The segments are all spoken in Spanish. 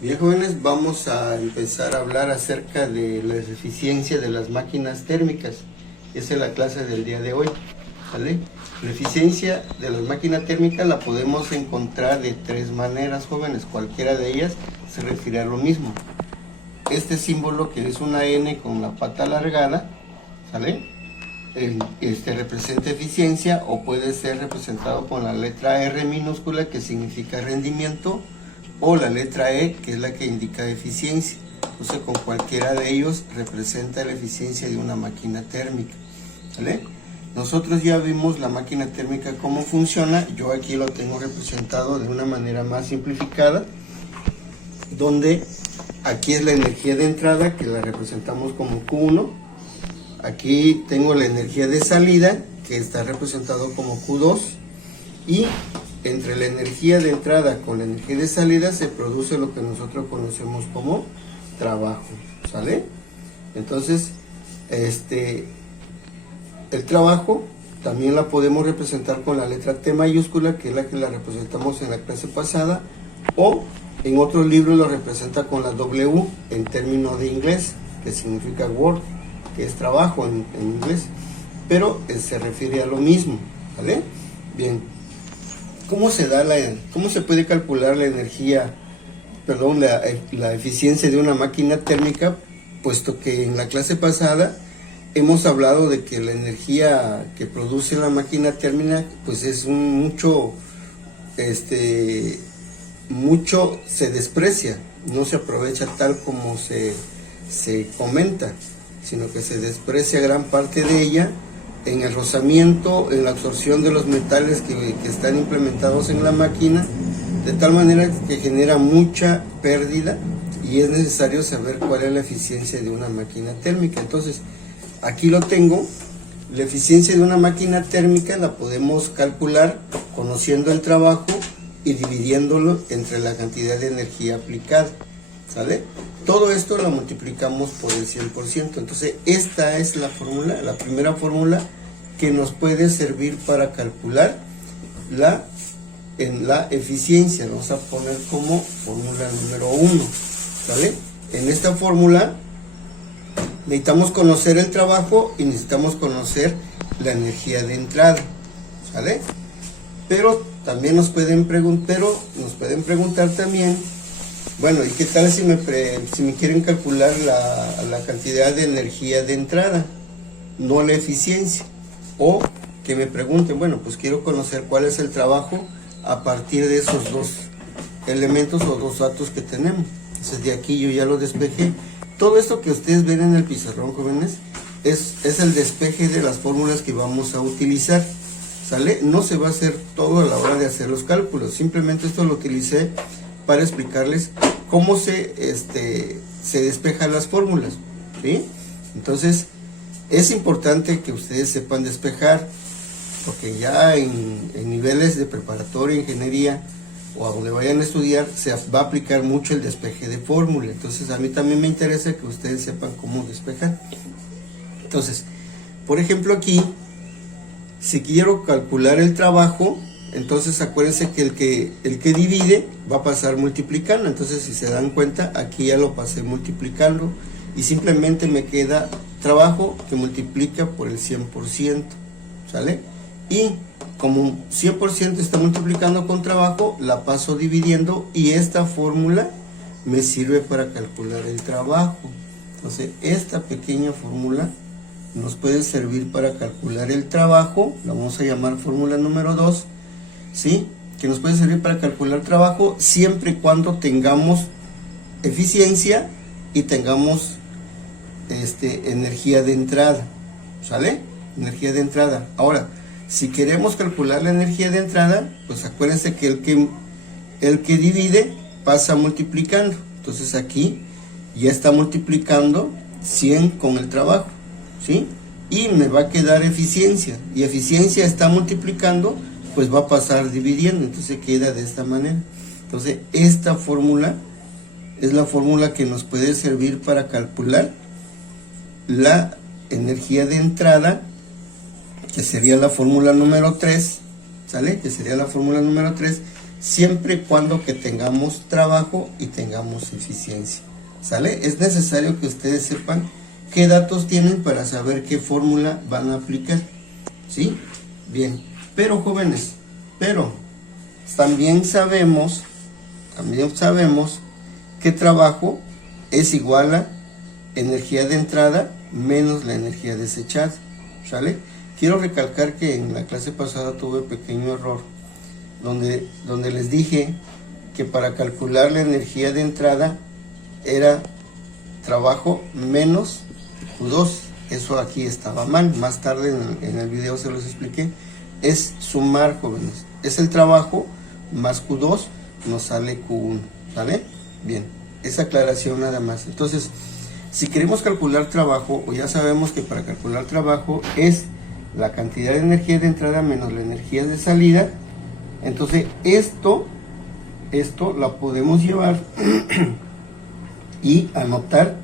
Bien, jóvenes, vamos a empezar a hablar acerca de la eficiencia de las máquinas térmicas. Esa es la clase del día de hoy, ¿vale? La eficiencia de las máquinas térmicas la podemos encontrar de tres maneras, jóvenes. Cualquiera de ellas se refiere a lo mismo. Este símbolo, que es una N con la pata alargada, ¿sale? Representa eficiencia, o puede ser representado con la letra R minúscula, que significa rendimiento, o la letra E, que es la que indica eficiencia. Entonces, con cualquiera de ellos representa la eficiencia de una máquina térmica, ¿vale? Nosotros ya vimos la máquina térmica cómo funciona. Yo aquí lo tengo representado de una manera más simplificada, donde aquí es la energía de entrada, que la representamos como Q1. Aquí tengo la energía de salida, que está representado como Q2, y entre la energía de entrada con la energía de salida se produce lo que nosotros conocemos como trabajo, ¿sale? Entonces, el trabajo también la podemos representar con la letra T mayúscula, que es la que la representamos en la clase pasada, o en otros libros lo representa con la W en términos de inglés, que significa work, que es trabajo en inglés, pero se refiere a lo mismo, ¿vale? Bien, ¿cómo se puede calcular la energía, la eficiencia de una máquina térmica? Puesto que en la clase pasada hemos hablado de que la energía que produce la máquina térmica, pues es mucho se desprecia, no se aprovecha tal como se comenta, sino que se desprecia gran parte de ella en el rozamiento, en la absorción de los metales que están implementados en la máquina, de tal manera que genera mucha pérdida, y es necesario saber cuál es la eficiencia de una máquina térmica. Entonces, aquí lo tengo. La eficiencia de una máquina térmica la podemos calcular conociendo el trabajo y dividiéndolo entre la cantidad de energía aplicada, ¿sale? Todo esto lo multiplicamos por el 100%. Entonces, esta es la fórmula, la primera fórmula que nos puede servir para calcular la eficiencia. Vamos a poner como fórmula número 1, ¿sale? En esta fórmula necesitamos conocer el trabajo y necesitamos conocer la energía de entrada, ¿sale? Pero también nos pueden preguntar también, bueno, ¿y qué tal si me quieren calcular la cantidad de energía de entrada, no la eficiencia? O que me pregunten, bueno, pues quiero conocer cuál es el trabajo a partir de esos dos elementos o dos datos que tenemos. Entonces, de aquí yo ya lo despejé. Todo esto que ustedes ven en el pizarrón, jóvenes, es el despeje de las fórmulas que vamos a utilizar, ¿sale? No se va a hacer todo a la hora de hacer los cálculos. Simplemente esto lo utilicé para explicarles cómo se despejan las fórmulas, ¿sí? Entonces, es importante que ustedes sepan despejar, porque ya en niveles de preparatoria, ingeniería, o a donde vayan a estudiar, se va a aplicar mucho el despeje de fórmula. Entonces, a mí también me interesa que ustedes sepan cómo despejar. Entonces, por ejemplo, aquí, si quiero calcular el trabajo, entonces acuérdense que el que divide va a pasar multiplicando. Entonces, si se dan cuenta, aquí ya lo pasé multiplicando y simplemente me queda trabajo que multiplica por el 100%, ¿sale? Y como 100% está multiplicando con trabajo, la paso dividiendo, y esta fórmula me sirve para calcular el trabajo. Entonces, esta pequeña fórmula nos puede servir para calcular el trabajo. La vamos a llamar fórmula número 2, ¿sí? Que nos puede servir para calcular trabajo siempre y cuando tengamos eficiencia y tengamos energía de entrada, ¿sale? Energía de entrada. Ahora, si queremos calcular la energía de entrada, pues acuérdense que el que divide pasa multiplicando. Entonces aquí ya está multiplicando 100 con el trabajo, ¿sí? Y me va a quedar eficiencia, y eficiencia está multiplicando, pues va a pasar dividiendo. Entonces queda de esta manera. Entonces, esta fórmula es la fórmula que nos puede servir para calcular la energía de entrada, que sería la fórmula número 3, ¿sale? Que sería la fórmula número 3, siempre y cuando que tengamos trabajo y tengamos eficiencia, ¿sale? Es necesario que ustedes sepan qué datos tienen para saber qué fórmula van a aplicar, ¿sí? Bien, pero jóvenes, pero también sabemos que trabajo es igual a energía de entrada menos la energía desechada, ¿sale? Quiero recalcar que en la clase pasada tuve pequeño error, donde les dije que para calcular la energía de entrada era trabajo menos Q2. Eso aquí estaba mal, más tarde en el video se los expliqué. Es sumar, jóvenes, es el trabajo más Q2, nos sale Q1, ¿vale? Bien, esa aclaración nada más. Entonces, si queremos calcular trabajo, o ya sabemos que para calcular trabajo es la cantidad de energía de entrada menos la energía de salida. Entonces esto la podemos llevar y anotar,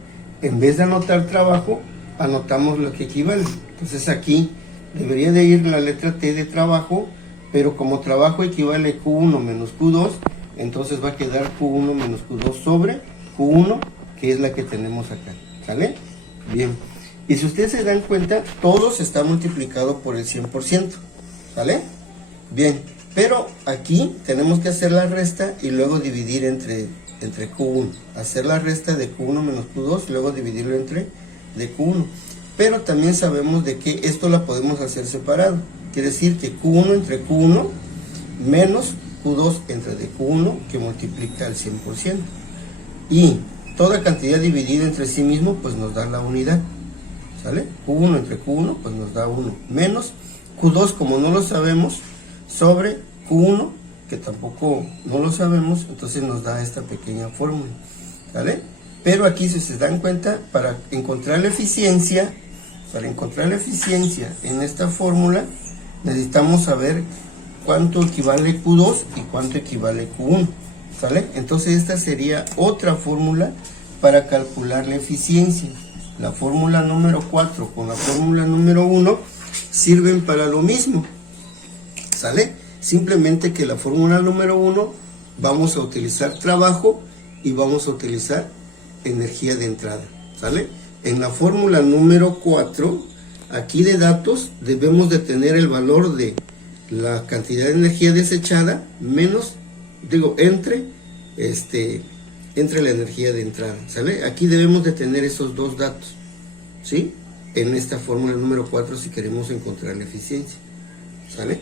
en vez de anotar trabajo, anotamos lo que equivale. Entonces aquí debería de ir la letra T de trabajo, pero como trabajo equivale Q1 menos Q2, entonces va a quedar Q1 menos Q2 sobre Q1, que es la que tenemos acá, ¿sale? Bien, y si ustedes se dan cuenta, todo se está multiplicado por el 100%, ¿sale? Bien, pero aquí tenemos que hacer la resta y luego dividir entre Q1, hacer la resta de Q1 menos Q2, luego dividirlo entre de Q1, pero también sabemos de que esto la podemos hacer separado, quiere decir que Q1 entre Q1 menos Q2 entre de Q1, que multiplica al 100%, y toda cantidad dividida entre sí mismo pues nos da la unidad, ¿sale? Q1 entre Q1 pues nos da 1, menos Q2 como no lo sabemos, sobre Q1 que tampoco no lo sabemos, entonces nos da esta pequeña fórmula, ¿sale? Pero aquí, si se dan cuenta, para encontrar la eficiencia en esta fórmula, necesitamos saber cuánto equivale Q2 y cuánto equivale Q1, ¿sale? Entonces esta sería otra fórmula para calcular la eficiencia. La fórmula número 4 con la fórmula número 1 sirven para lo mismo, ¿sale? Simplemente que la fórmula número 1 vamos a utilizar trabajo y vamos a utilizar energía de entrada, ¿sale? En la fórmula número 4, aquí de datos, debemos de tener el valor de la cantidad de energía desechada menos, entre la energía de entrada, ¿sale? Aquí debemos de tener esos dos datos, ¿sí? En esta fórmula número 4 si queremos encontrar la eficiencia, ¿sale?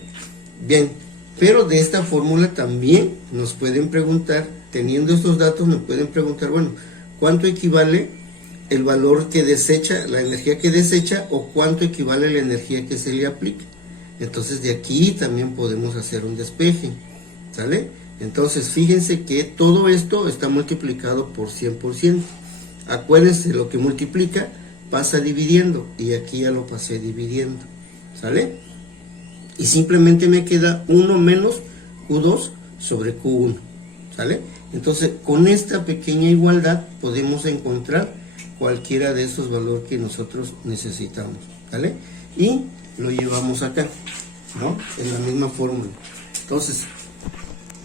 Bien, pero de esta fórmula también nos pueden preguntar, teniendo estos datos nos pueden preguntar, bueno, ¿cuánto equivale el valor que desecha, la energía que desecha, o cuánto equivale la energía que se le aplica? Entonces de aquí también podemos hacer un despeje, ¿sale? Entonces fíjense que todo esto está multiplicado por 100%. Acuérdense, lo que multiplica pasa dividiendo, y aquí ya lo pasé dividiendo, ¿sale? Y simplemente me queda 1 menos Q2 sobre Q1, ¿sale? Entonces con esta pequeña igualdad podemos encontrar cualquiera de esos valores que nosotros necesitamos, ¿vale? Y lo llevamos acá, ¿no? En la misma fórmula. Entonces,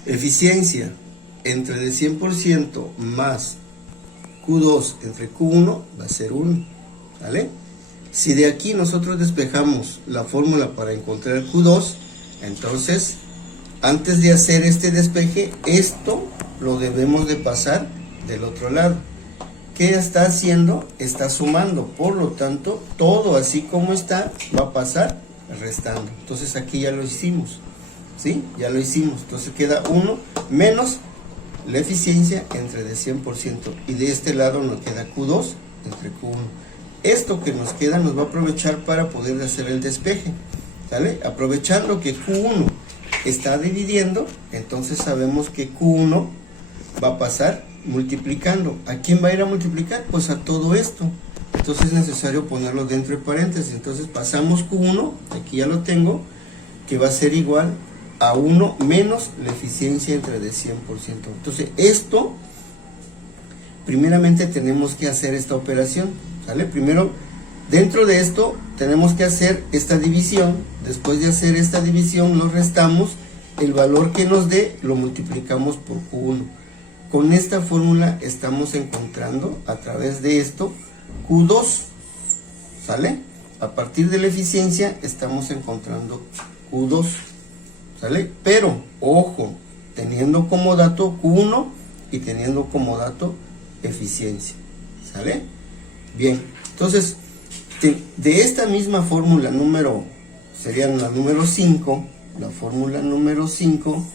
eficiencia entre de 100% más Q2 entre Q1 va a ser 1, ¿vale? Si de aquí nosotros despejamos la fórmula para encontrar Q2, entonces, antes de hacer este despeje, esto lo debemos de pasar del otro lado. ¿Qué está haciendo? Está sumando, por lo tanto, todo así como está va a pasar restando. Entonces aquí ya lo hicimos, ¿sí? Ya lo hicimos. Entonces queda 1 menos la eficiencia entre de 100%, y de este lado nos queda Q2 entre Q1. Esto que nos queda nos va a aprovechar para poder hacer el despeje, ¿sale? Aprovechando que Q1 está dividiendo, entonces sabemos que Q1 va a pasar multiplicando. ¿A quién va a ir a multiplicar? Pues a todo esto. Entonces es necesario ponerlo dentro de paréntesis. Entonces pasamos Q1, aquí ya lo tengo, que va a ser igual a 1 menos la eficiencia entre de 100%. Entonces esto, primeramente tenemos que hacer esta operación, ¿sale? Primero, dentro de esto tenemos que hacer esta división. Después de hacer esta división lo restamos el valor que nos dé lo multiplicamos por Q1. Con esta fórmula estamos encontrando a través de esto Q2, ¿sale? A partir de la eficiencia estamos encontrando Q2, ¿sale? Pero, ojo, teniendo como dato Q1 y teniendo como dato eficiencia, ¿sale? Bien, entonces, de esta misma fórmula sería la número 5, la fórmula número 5,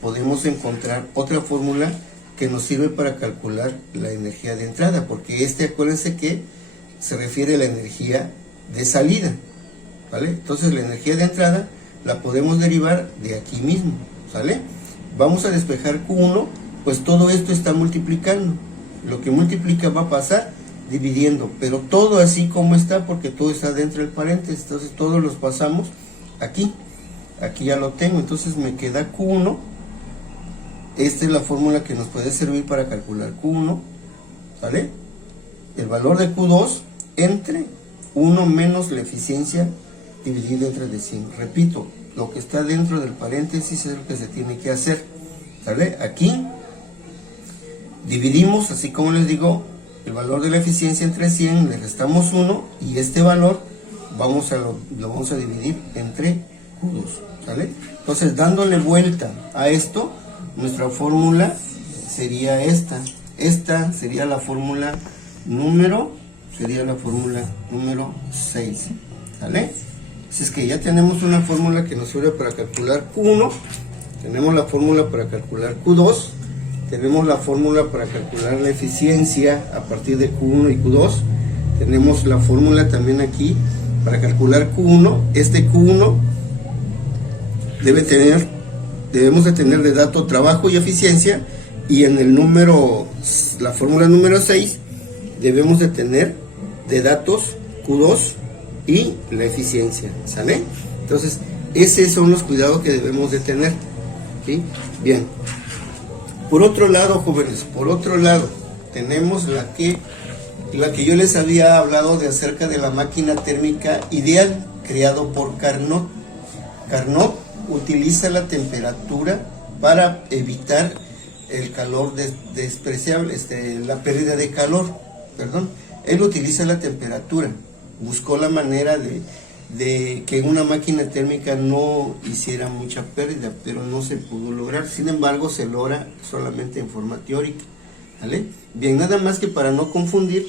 podemos encontrar otra fórmula que nos sirve para calcular la energía de entrada, porque acuérdense que se refiere a la energía de salida, ¿vale? Entonces la energía de entrada la podemos derivar de aquí mismo, ¿sale? Vamos a despejar Q1, pues todo esto está multiplicando, lo que multiplica va a pasar dividiendo, pero todo así como está, porque todo está dentro del paréntesis, entonces todos los pasamos aquí ya lo tengo, entonces me queda Q1. Esta es la fórmula que nos puede servir para calcular Q1, ¿vale? El valor de Q2 entre 1 menos la eficiencia dividido entre de 5. Repito, lo que está dentro del paréntesis es lo que se tiene que hacer, ¿vale? Aquí dividimos, así como les digo, el valor de la eficiencia entre 100, le restamos 1 y este valor lo vamos a dividir entre Q2, ¿sale? Entonces, dándole vuelta a esto, nuestra fórmula sería esta sería la fórmula número 6, ¿sale? Así es que ya tenemos una fórmula que nos sirve para calcular Q1, tenemos la fórmula para calcular Q2, tenemos la fórmula para calcular la eficiencia a partir de Q1 y Q2, tenemos la fórmula también aquí para calcular Q1. Este Q1 debemos de tener de dato trabajo y eficiencia, y en la fórmula número 6 debemos de tener de datos Q2 y la eficiencia, ¿sale? Entonces esos son los cuidados que debemos de tener, ¿sí? Bien, por otro lado, jóvenes, tenemos la que yo les había hablado de acerca de la máquina térmica ideal creado por Carnot. Carnot utiliza la temperatura para evitar el calor despreciable, la pérdida de calor, él utiliza la temperatura, buscó la manera de que una máquina térmica no hiciera mucha pérdida, pero no se pudo lograr. Sin embargo, se logra solamente en forma teórica, ¿vale? Bien, nada más que para no confundir,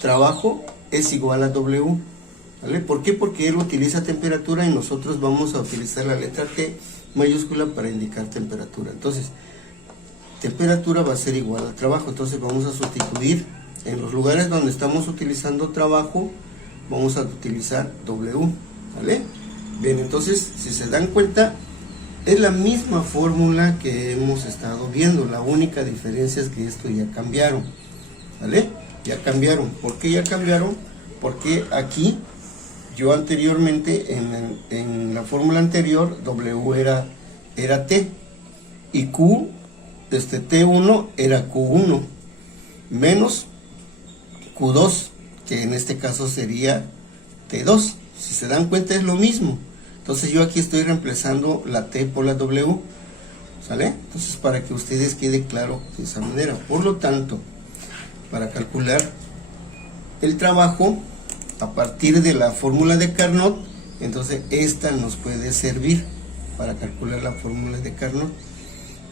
trabajo es igual a W, ¿vale? ¿Por qué? Porque él utiliza temperatura y nosotros vamos a utilizar la letra T mayúscula para indicar temperatura. Entonces, temperatura va a ser igual a trabajo, entonces vamos a sustituir en los lugares donde estamos utilizando trabajo, vamos a utilizar W, ¿vale? Bien, entonces, si se dan cuenta, es la misma fórmula que hemos estado viendo, la única diferencia es que esto ya cambiaron, ¿vale? Ya cambiaron. ¿Por qué ya cambiaron? Porque aquí, yo anteriormente, en la fórmula anterior, W era T, y Q, T1 era Q1, menos Q2, que en este caso sería T2. Si se dan cuenta es lo mismo. Entonces yo aquí estoy reemplazando la T por la W, ¿sale? Entonces para que ustedes quede claro de esa manera. Por lo tanto, para calcular el trabajo a partir de la fórmula de Carnot, entonces esta nos puede servir para calcular la fórmula de Carnot,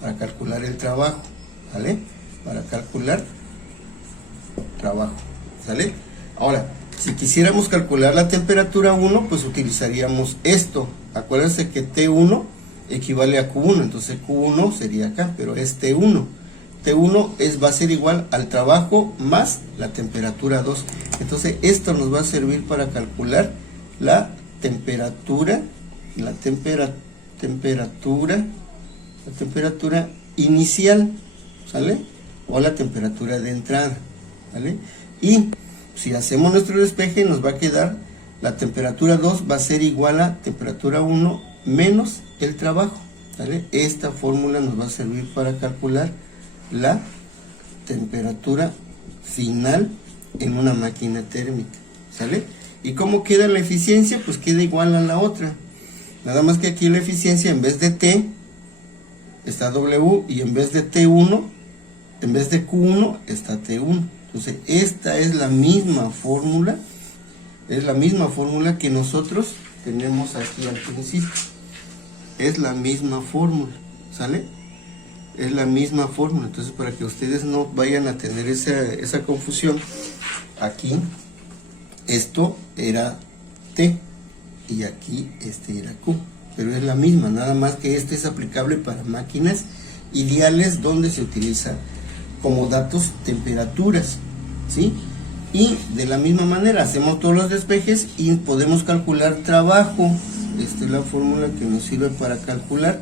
para calcular el trabajo, ¿vale? Para calcular trabajo, ¿sale? Ahora, si quisiéramos calcular la temperatura 1, pues utilizaríamos esto. Acuérdense que T1 equivale a Q1, entonces Q1 sería acá, pero es T1. T1 va a ser igual al trabajo más la temperatura 2. Entonces esto nos va a servir para calcular la temperatura inicial, ¿sale? O la temperatura de entrada, ¿vale? Y si hacemos nuestro despeje, nos va a quedar la temperatura 2 va a ser igual a temperatura 1 menos el trabajo, ¿vale? Esta fórmula nos va a servir para calcular la temperatura final en una máquina térmica, ¿sale? ¿Y cómo queda la eficiencia? Pues queda igual a la otra, nada más que aquí la eficiencia en vez de T está W, y en vez de T1, en vez de Q1 está T1. Entonces esta es la misma fórmula, que nosotros tenemos aquí al principio. Es la misma fórmula, ¿sale? Es la misma fórmula. Entonces, para que ustedes no vayan a tener esa confusión, aquí esto era T y aquí este era Q, pero es la misma, nada más que este es aplicable para máquinas ideales donde se utiliza como datos temperaturas, ¿sí? Y de la misma manera hacemos todos los despejes y podemos calcular trabajo. Esta es la fórmula que nos sirve para calcular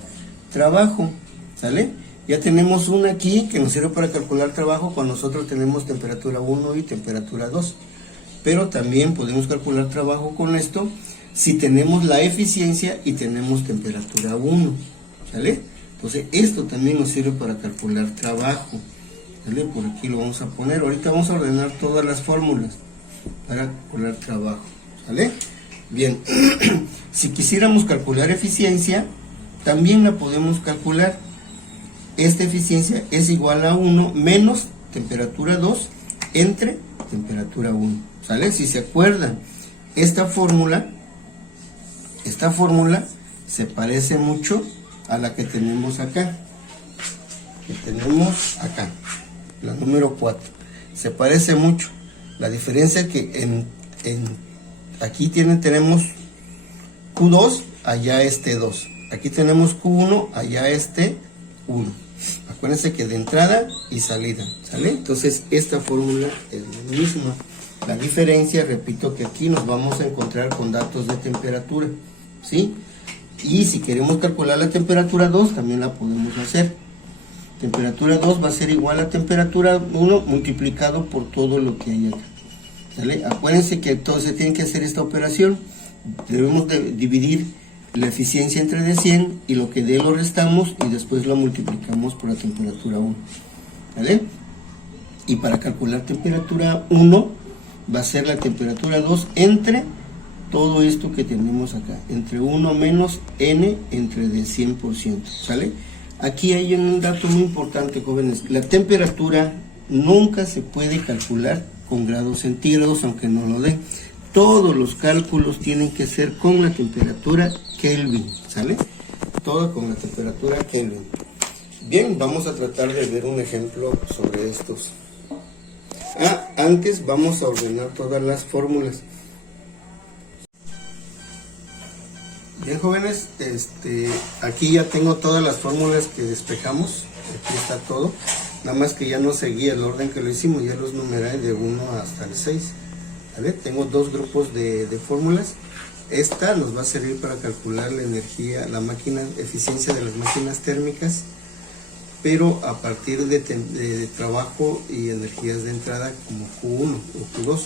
trabajo, ¿sale? Ya tenemos una aquí que nos sirve para calcular trabajo cuando nosotros tenemos temperatura 1 y temperatura 2. Pero también podemos calcular trabajo con esto si tenemos la eficiencia y tenemos temperatura 1, ¿sale? Entonces esto también nos sirve para calcular trabajo, ¿sale? Por aquí lo vamos a poner. Ahorita vamos a ordenar todas las fórmulas para calcular trabajo, ¿sale? Bien, si quisiéramos calcular eficiencia, también la podemos calcular. Esta eficiencia es igual a 1 menos temperatura 2 entre temperatura 1, ¿sale? Si se acuerdan, esta fórmula se parece mucho a la que tenemos acá, la número 4. Se parece mucho. La diferencia es que aquí tenemos Q2, allá este 2. Aquí tenemos Q1, allá este 1. Acuérdense que de entrada y salida, ¿sale? Entonces esta fórmula es la misma. La diferencia, repito, que aquí nos vamos a encontrar con datos de temperatura, ¿sí? Y si queremos calcular la temperatura 2, también la podemos hacer. Temperatura 2 va a ser igual a temperatura 1 multiplicado por todo lo que hay acá, ¿sale? Acuérdense que entonces tienen que hacer esta operación. Debemos de dividir la eficiencia entre de 100 y lo que dé lo restamos y después lo multiplicamos por la temperatura 1, ¿vale? Y para calcular temperatura 1 va a ser la temperatura 2 entre todo esto que tenemos acá, entre 1 menos n entre de 100%, ¿sale? Aquí hay un dato muy importante, jóvenes. La temperatura nunca se puede calcular con grados centígrados, aunque no lo den. Todos los cálculos tienen que ser con la temperatura Kelvin, ¿sale? Todo con la temperatura Kelvin. Bien, vamos a tratar de ver un ejemplo sobre estos. Antes vamos a ordenar todas las fórmulas. Bien, jóvenes, aquí ya tengo todas las fórmulas que despejamos. Aquí está todo. Nada más que ya no seguí el orden que lo hicimos, ya los numeré de 1 hasta el 6. ¿Vale? Tengo dos grupos de fórmulas. Esta nos va a servir para calcular la energía, eficiencia de las máquinas térmicas, pero a partir de trabajo y energías de entrada como Q1 o Q2.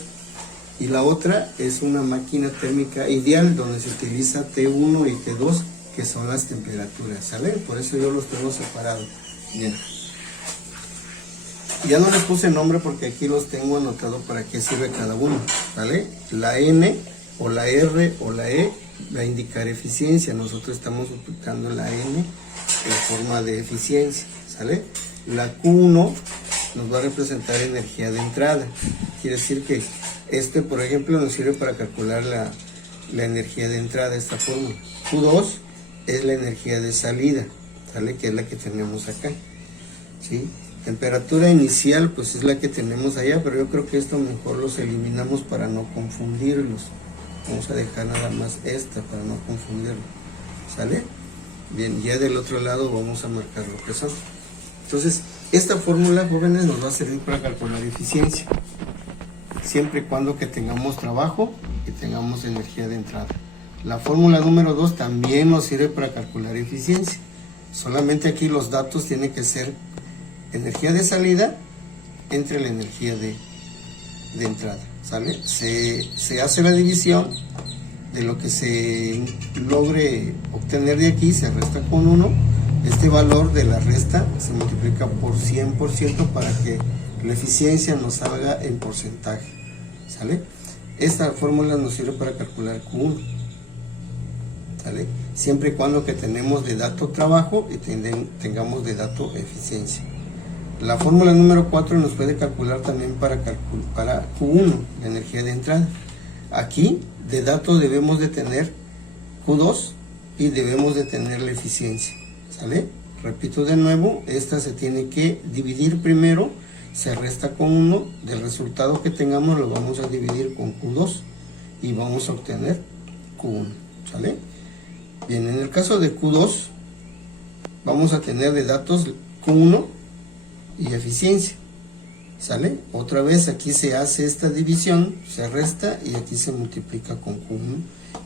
Y la otra es una máquina térmica ideal donde se utiliza T1 y T2, que son las temperaturas, ¿sale? Por eso yo los tengo separados. Bien. Ya no les puse nombre porque aquí los tengo anotados para qué sirve cada uno, ¿vale? La N o la R o la E va a indicar eficiencia. Nosotros estamos utilizando la N en forma de eficiencia, ¿sale? La Q1 nos va a representar energía de entrada. Quiere decir que por ejemplo, nos sirve para calcular la energía de entrada, esta fórmula. Q2 es la energía de salida, ¿sale? Que es la que tenemos acá, ¿sí? Temperatura inicial, pues es la que tenemos allá, pero yo creo que esto mejor los eliminamos para no confundirlos. Vamos a dejar nada más esta para no confundirlo, ¿sale? Bien, ya del otro lado vamos a marcar lo que son. Entonces, esta fórmula, jóvenes, nos va a servir para calcular eficiencia, siempre y cuando que tengamos trabajo y tengamos energía de entrada. La fórmula número 2 también nos sirve para calcular eficiencia. Solamente aquí los datos tienen que ser energía de salida entre la energía de entrada, ¿sale? Se hace la división de lo que se logre obtener de aquí, se resta con 1. Este valor de la resta se multiplica por 100% para que la eficiencia nos salga en porcentaje, ¿sale? Esta fórmula nos sirve para calcular Q1, ¿sale? siempre y cuando que tenemos de dato trabajo y tengamos de dato eficiencia. La fórmula número 4 nos puede calcular también para Q1, la energía de entrada. Aquí de dato debemos de tener Q2 y debemos de tener la eficiencia, ¿sale? Repito de nuevo, esta se tiene que dividir primero, se resta con 1, del resultado que tengamos lo vamos a dividir con Q2 y vamos a obtener Q1, ¿sale? Bien, en el caso de Q2 vamos a tener de datos Q1 y eficiencia, ¿sale? Otra vez aquí se hace esta división, se resta y aquí se multiplica con Q1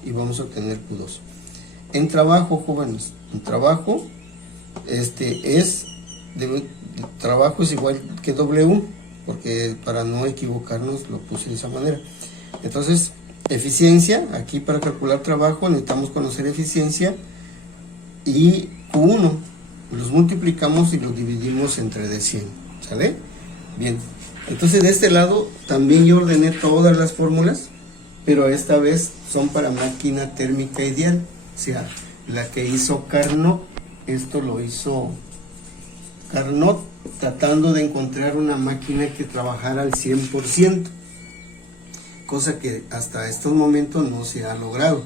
y vamos a obtener Q2. En trabajo, jóvenes, en trabajo trabajo es igual que W, porque para no equivocarnos lo puse de esa manera. Entonces, eficiencia, aquí para calcular trabajo necesitamos conocer eficiencia y Q1 los multiplicamos y los dividimos entre de 100, ¿sale? Bien, entonces de este lado también yo ordené todas las fórmulas, pero esta vez son para máquina térmica ideal, o sea, la que hizo Carnot. Esto lo hizo Carnot tratando de encontrar una máquina que trabajara al 100%, cosa que hasta estos momentos no se ha logrado.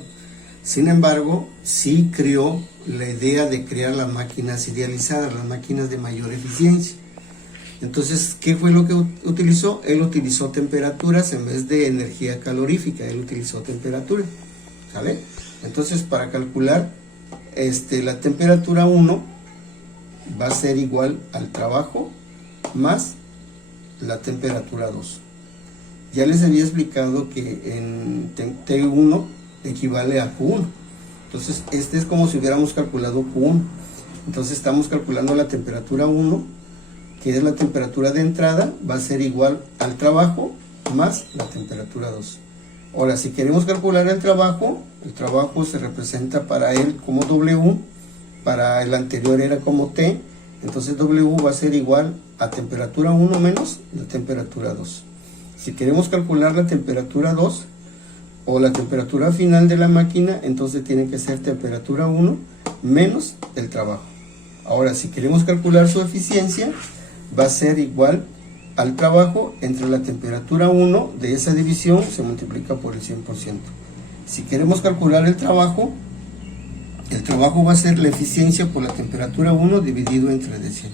Sin embargo, sí creó la idea de crear las máquinas idealizadas, las máquinas de mayor eficiencia. Entonces, ¿qué fue lo que utilizó? Él utilizó temperaturas en vez de energía calorífica, él utilizó temperatura, ¿sale? Entonces, para calcular la temperatura 1 va a ser igual al trabajo más la temperatura 2. Ya les había explicado que en T1 equivale a Q1. Entonces, es como si hubiéramos calculado Q1. Entonces, estamos calculando la temperatura 1, que es la temperatura de entrada, va a ser igual al trabajo más la temperatura 2. Ahora, si queremos calcular el trabajo se representa para él como W, para el anterior era como T, entonces W va a ser igual a temperatura 1 menos la temperatura 2. Si queremos calcular la temperatura 2 o la temperatura final de la máquina, entonces tiene que ser temperatura 1 menos el trabajo. Ahora, si queremos calcular su eficiencia, va a ser igual al trabajo entre la temperatura 1 de esa división se multiplica por el 100%. Si queremos calcular el trabajo va a ser la eficiencia por la temperatura 1 dividido entre de 100.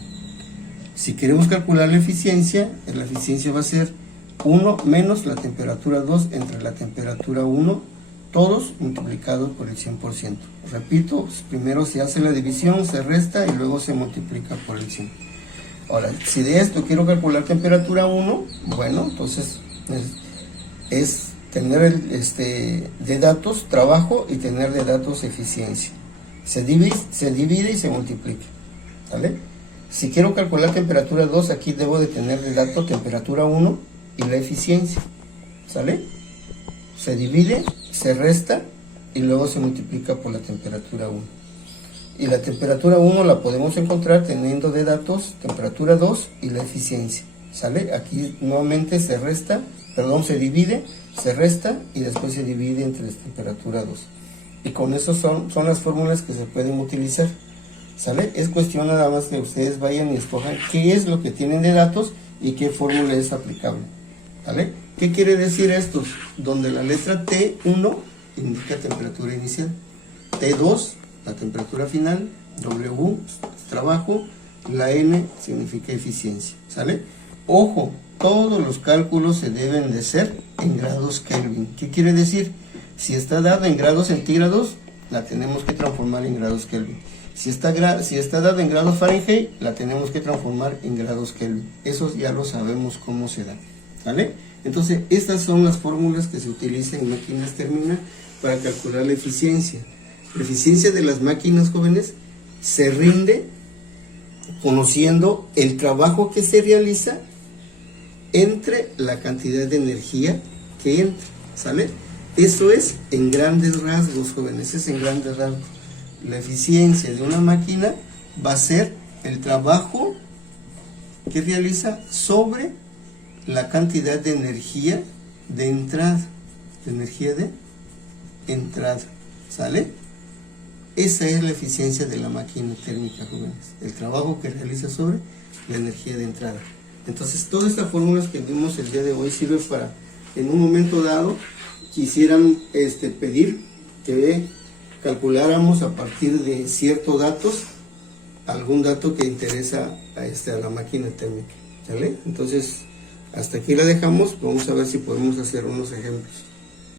Si queremos calcular la eficiencia va a ser 1 menos la temperatura 2 entre la temperatura 1, todos multiplicados por el 100%. Repito, primero se hace la división, se resta y luego se multiplica por el 100. Ahora, si de esto quiero calcular temperatura 1, bueno, entonces es tener de datos trabajo y tener de datos eficiencia. Se divide y se multiplica, ¿vale? Si quiero calcular temperatura 2, aquí debo de tener de dato temperatura 1 y la eficiencia, ¿sale? Se divide, se resta y luego se multiplica por la temperatura 1. Y la temperatura 1 la podemos encontrar teniendo de datos temperatura 2 y la eficiencia, ¿sale? Aquí nuevamente se divide, se resta y después se divide entre la temperatura 2. Y con eso son las fórmulas que se pueden utilizar, ¿sale? Es cuestión nada más que ustedes vayan y escojan qué es lo que tienen de datos y qué fórmula es aplicable, ¿vale? ¿Qué quiere decir esto? Donde la letra T1 indica temperatura inicial, T2 la temperatura final, W trabajo, la N significa eficiencia, ¿sale? Ojo, todos los cálculos se deben de hacer en grados Kelvin. ¿Qué quiere decir? Si está dada en grados centígrados, la tenemos que transformar en grados Kelvin. Si está dada en grados Fahrenheit, la tenemos que transformar en grados Kelvin. Eso ya lo sabemos cómo se da, ¿vale? Entonces, estas son las fórmulas que se utilizan en máquinas térmicas para calcular la eficiencia. La eficiencia de las máquinas, jóvenes, se rinde conociendo el trabajo que se realiza entre la cantidad de energía que entra, ¿sale? Eso es en grandes rasgos, jóvenes, es en grandes rasgos. La eficiencia de una máquina va a ser el trabajo que realiza sobre la cantidad de energía de entrada, ¿sale? Esa es la eficiencia de la máquina térmica, jóvenes, el trabajo que realiza sobre la energía de entrada. Entonces, todas estas fórmulas que vimos el día de hoy sirven para, en un momento dado, quisieran pedir que calculáramos a partir de ciertos datos, algún dato que interesa a la máquina térmica, ¿sale? Entonces, hasta aquí la dejamos, vamos a ver si podemos hacer unos ejemplos.